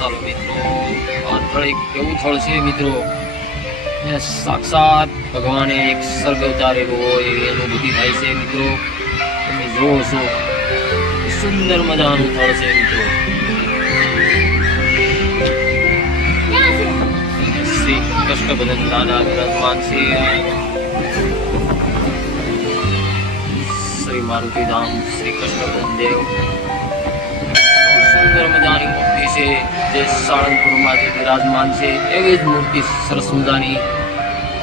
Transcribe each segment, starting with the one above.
ચાલો મિત્રો, આ સ્થળ એક એવું સ્થળ છે મિત્રો, સાક્ષાત ભગવાને એક સર્ગ ઉતારેલો હોય એવી અનુભૂતિ થાય છે મિત્રો. તમે જોવો છો, સુંદર મજાનું સ્થળ છે મિત્રો. શ્રી કૃષ્ણભજન દાદા બિરાજમાન છે. શ્રી મારુતિધામ શ્રી કૃષ્ણભજન દેવ સુંદર મજાની મૂર્તિ છે જે સાળંગપુરમાંથી બિરાજમાન છે. એવી જ મૂર્તિ સરસ મજાની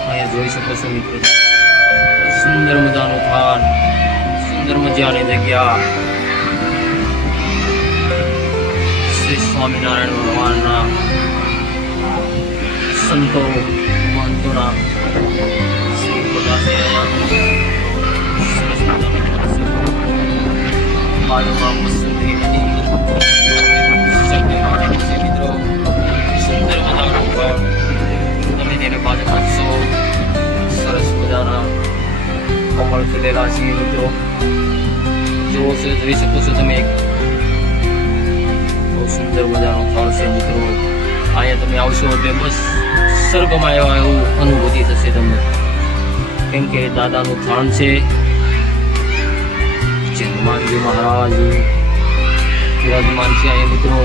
અહીંયા જોઈ શકો છો મિત્રો. સુંદર મજાનું થાન, સુંદર મજાની જગ્યા. શ્રી સ્વામિનારાયણ ભગવાનના સંતો મહંતોના શ્રી ફોટા છે અહીંયા. સરસ મજાની બાજુમાં મસ્તી નદી મિત્રો. સુંદર મજાનું ઘર, તમે તેને બાજુમાં છો. સરસ મજાના કમળ ખીલેલા છે મિત્રો. જોવો છો, જોઈ શકો છો તમે. બહુ સુંદર મજાનું સ્થળ છે મિત્રો. અહીંયા તમે આવશો એટલે બસ સ્વર્ગમાં એવા એવું અનુભૂતિ થશે તમને, કેમ કે દાદાનું સ્થાન છે. હનુમાનજી મહારાજ વિરાજમાન છે અહીંયા મિત્રો.